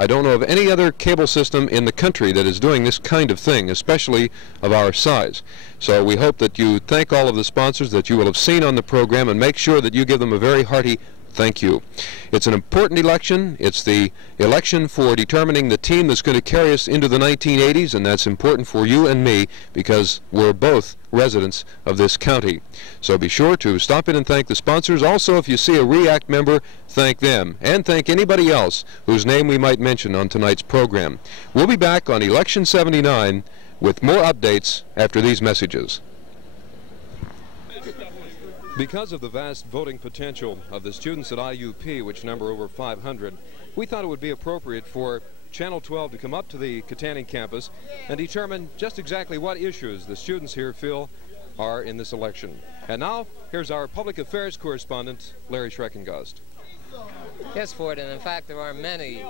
I don't know of any other cable system in the country that is doing this kind of thing, especially of our size. So we hope that you thank all of the sponsors that you will have seen on the program, and make sure that you give them a very hearty thank you. It's an important election. It's the election for determining the team that's going to carry us into the 1980s, and that's important for you and me because we're both residents of this county. So be sure to stop in and thank the sponsors. Also, if you see a REACT member, thank them, and thank anybody else whose name we might mention on tonight's program. We'll be back on Election 79 with more updates after these messages. Because of the vast voting potential of the students at IUP, which number over 500, we thought it would be appropriate for Channel 12 to come up to the Kittanning campus and determine just exactly what issues the students here feel are in this election. And now, here's our public affairs correspondent, Larry Schrecongost. Yes, Ford, and in fact there are many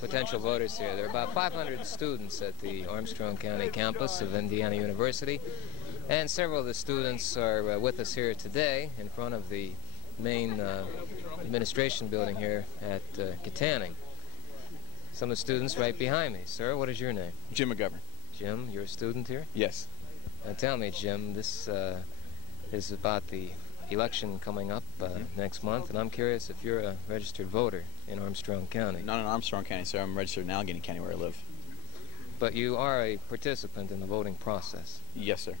potential voters here. There are about 500 students at the Armstrong County campus of Indiana University, and several of the students are with us here today in front of the main administration building here at Kittanning. Some of the students right behind me. Sir, what is your name? Jim McGovern. Jim, you're a student here? Yes. Now tell me, Jim, this is about the election coming up next month, and I'm curious if you're a registered voter in Armstrong County. Not in Armstrong County, sir. I'm registered in Allegheny County where I live. But you are a participant in the voting process. Yes, sir.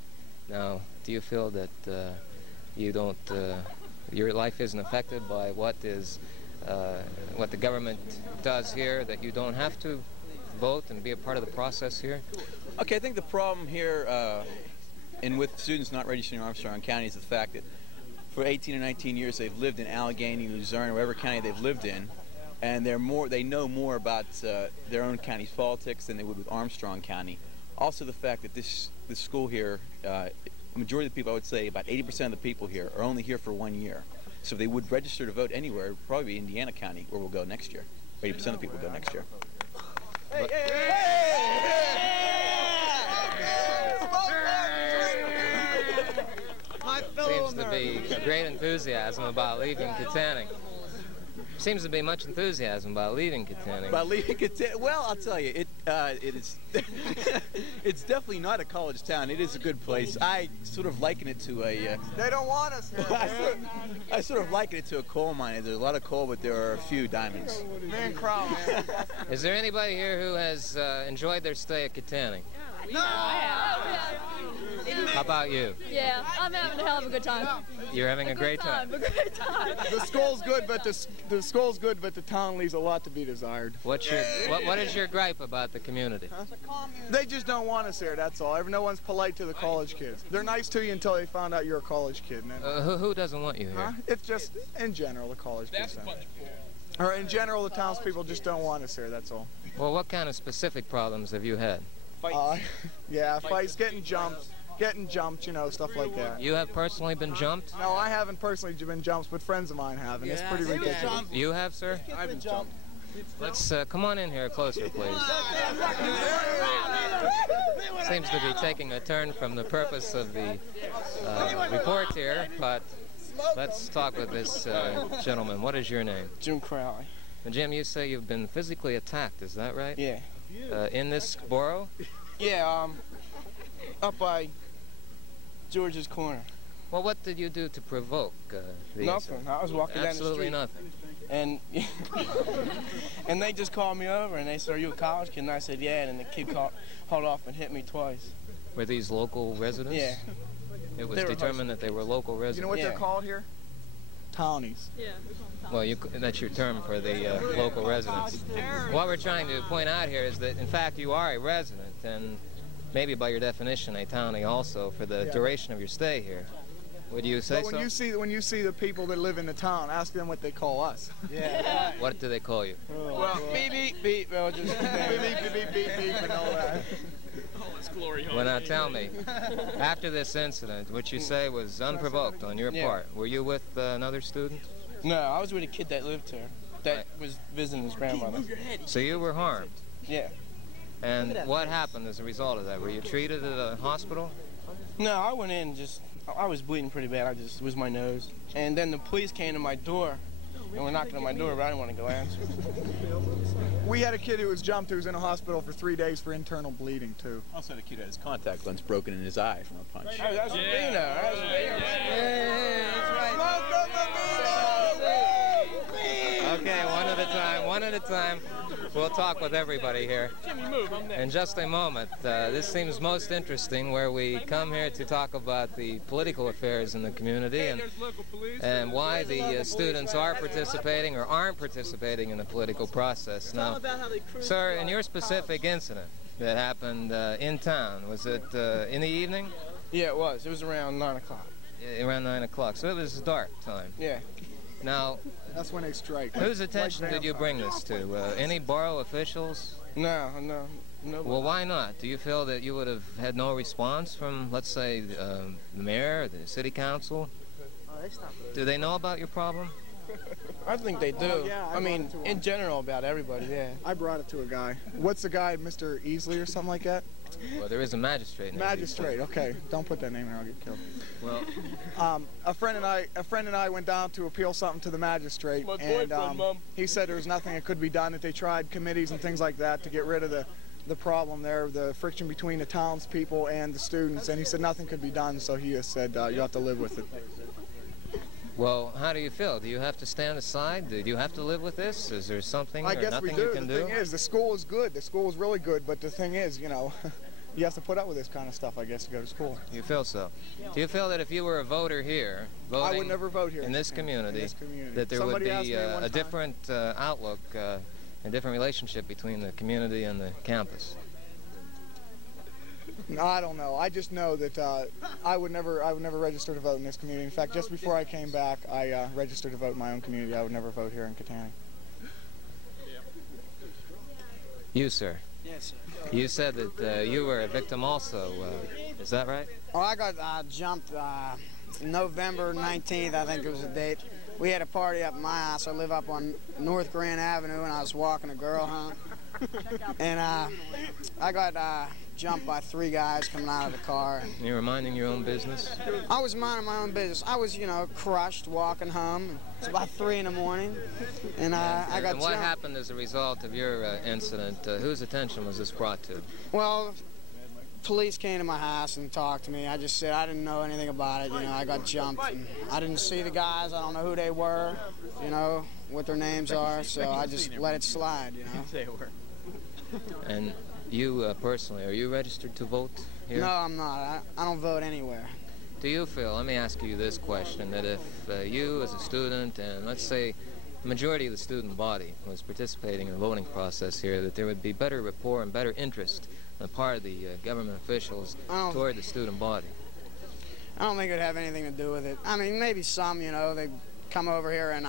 Now, do you feel that you don't, your life isn't affected by what the government does here, that you don't have to vote and be a part of the process here? Okay, I think the problem here and with students not registering in Armstrong County is the fact that for 18 or 19 years they've lived in Allegheny, Luzerne, or whatever county they've lived in, and they know more about their own county's politics than they would with Armstrong County. Also the fact that this school here, the majority of the people, I would say about 80% of the people here, are only here for 1 year. So if they would register to vote anywhere, it would probably be Indiana County where we'll go next year. 80% of the people will go next year. Seems to be great enthusiasm about leaving Kittanning. Seems to be much enthusiasm about leaving Kittanning. About leaving Kittanning? Well, I'll tell you, it is. It's definitely not a college town. It is a good place. I sort of liken it to a. They don't want us here. I sort of liken it to a coal mine. There's a lot of coal, but there are a few diamonds. Man, crowd, man. Is there anybody here who has enjoyed their stay at Kittanning? No. How about you? Yeah, I'm having a hell of a good time. You're having a great time. A great time. The school's good, but the school's good, but the town leaves a lot to be desired. What is your gripe about the community? Huh? They just don't want us here. That's all. No one's polite to the college kids. They're nice to you until they found out you're a college kid. Who doesn't want you here? Huh? It's just in general the college kids. Or in general, the townspeople just don't want us here. That's all. Well, what kind of specific problems have you had? Yeah, fights, getting jumped, you know, stuff like that. You have personally been jumped? No, I haven't personally been jumped, but friends of mine have, and it's pretty ridiculous. You have, sir? I've been jumped. Let's come on in here closer, please. Seems to be taking a turn from the purpose of the report here, but let's talk with this gentleman. What is your name? Jim Crowley. And Jim, you say you've been physically attacked, is that right? Yeah. In this borough? Yeah, up by George's Corner. Well, what did you do to provoke the Nothing. incident? I was walking down the street. Absolutely nothing. And and they just called me over and they said, "Are you a college kid?" And I said, "Yeah." And the kid hauled off and hit me twice. Were these local residents? Yeah. It was determined that they were local residents. You know what they're called here? Townies. Yeah. Well, that's your term for the local residents. What we're trying to point out here is that, in fact, you are a resident, and maybe by your definition, a townie also for the duration of your stay here. Would you say so? When you see the people that live in the town, ask them what they call us. Yeah. What do they call you? Well, beep, beep, beep. Well, just beep, beep, beep, beep, beep, and all that. Well, now tell me, after this incident, which you say was unprovoked on your part, were you with another student? No, I was with a kid that lived here, that was visiting his grandmother. So you were harmed? Yeah. And what happened as a result of that? Were you treated at a hospital? No, I went in I was bleeding pretty bad. It was my nose. And then the police came to my door and were knocking on my door, but I didn't want to go answer. We had a kid who was jumped who was in a hospital for 3 days for internal bleeding, too. Also had a kid who had his contact lens broken in his eye from a punch. Oh, that's Vino. That's Okay, one at a time. We'll talk with everybody here in just a moment. This seems most interesting, where we come here to talk about the political affairs in the community and why the students are participating or aren't participating in the political process. Now, sir, in your specific incident that happened in town, was it in the evening? Yeah, it was. It was around 9 o'clock. Around 9 o'clock, so it was dark time. Yeah. Now, that's when they strike. Whose attention did you bring this to? Any borough officials? No. Well, why not? Do you feel that you would have had no response from, let's say, the mayor, the city council? Do they know about your problem? I think they do. Yeah, I mean, in general, about everybody, yeah. I brought it to a guy. What's the guy, Mr. Easley or something like that? Well, there is a magistrate. Magistrate, okay. Don't put that name in, I'll get killed. Well, a friend and I went down to appeal something to the magistrate, and he said there was nothing that could be done, that they tried committees and things like that to get rid of the problem there, the friction between the townspeople and the students, and he said nothing could be done, so he has said you have to live with it. Well, how do you feel? Do you have to stand aside? Do you have to live with this? Is there something I or guess nothing we do. you can The do? thing is, the school is good. The school is really good, but the thing is, you know, you have to put up with this kind of stuff, I guess, to go to school. You feel so? Do you feel that if you were a voter here, voting I would never vote here in this community, that there Somebody would asked be me one a time. different outlook, a different relationship between the community and the campus? I don't know. I just know that I would never register to vote in this community. In fact, just before I came back, I registered to vote in my own community. I would never vote here in Kittanning. You, sir? Yes, sir. You said that you were a victim also. Is that right? Oh, I got jumped November 19th, I think it was the date. We had a party up at my house. I live up on North Grand Avenue, and I was walking a girl home. And I got jumped by 3 guys coming out of the car. You were minding your own business? I was minding my own business. I was, you know, crushed walking home. It's about 3 in the morning, and I got And what jumped. happened as a result of your incident? Whose attention was this brought to? Well, police came to my house and talked to me. I just said I didn't know anything about it. You know, I got jumped. And I didn't see the guys. I don't know who they were, you know, what their names are. So I just let it slide, you know. And you personally, are you registered to vote here? No, I'm not. I don't vote anywhere. Do you feel, let me ask you this question, that if you as a student and let's say the majority of the student body was participating in the voting process here, that there would be better rapport and better interest on the part of the government officials toward the student body? I don't think it would have anything to do with it. I mean, maybe some, you know, they come over here and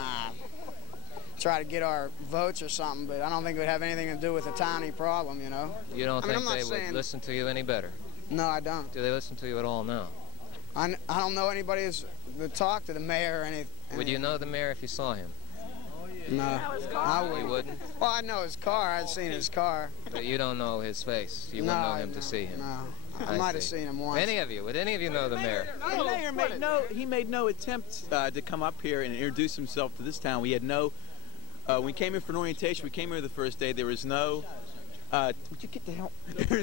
try to get our votes or something, but I don't think it would have anything to do with the towny problem, you know. You don't think they saying... would listen to you any better? No, I don't. Do they listen to you at all now? I don't know anybody who's to talk to the mayor or anything. Would you know the mayor if you saw him? No, I wouldn't. You wouldn't? Well, I know his car. I'd seen his car. But you don't know his face. You wouldn't know him to see him. No, I might have seen him once. Would any of you know the mayor? The mayor made no attempt to come up here and introduce himself to this town. We had no. When we came here for an orientation, we came here the first day. There was no. Would you get the hell? There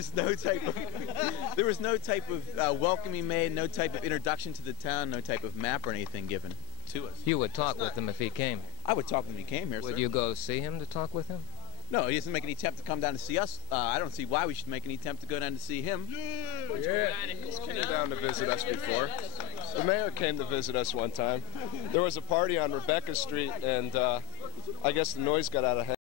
was no type of welcoming made, no type of introduction to the town, no type of map or anything given to us. You would talk with him if he came. I would talk when he came here. Would you go see him to talk with him? No, he doesn't make any attempt to come down to see us. I don't see why we should make any attempt to go down to see him. Yeah, he's came down to visit us before. The mayor came to visit us one time. There was a party on Rebecca Street, and I guess the noise got out of hand.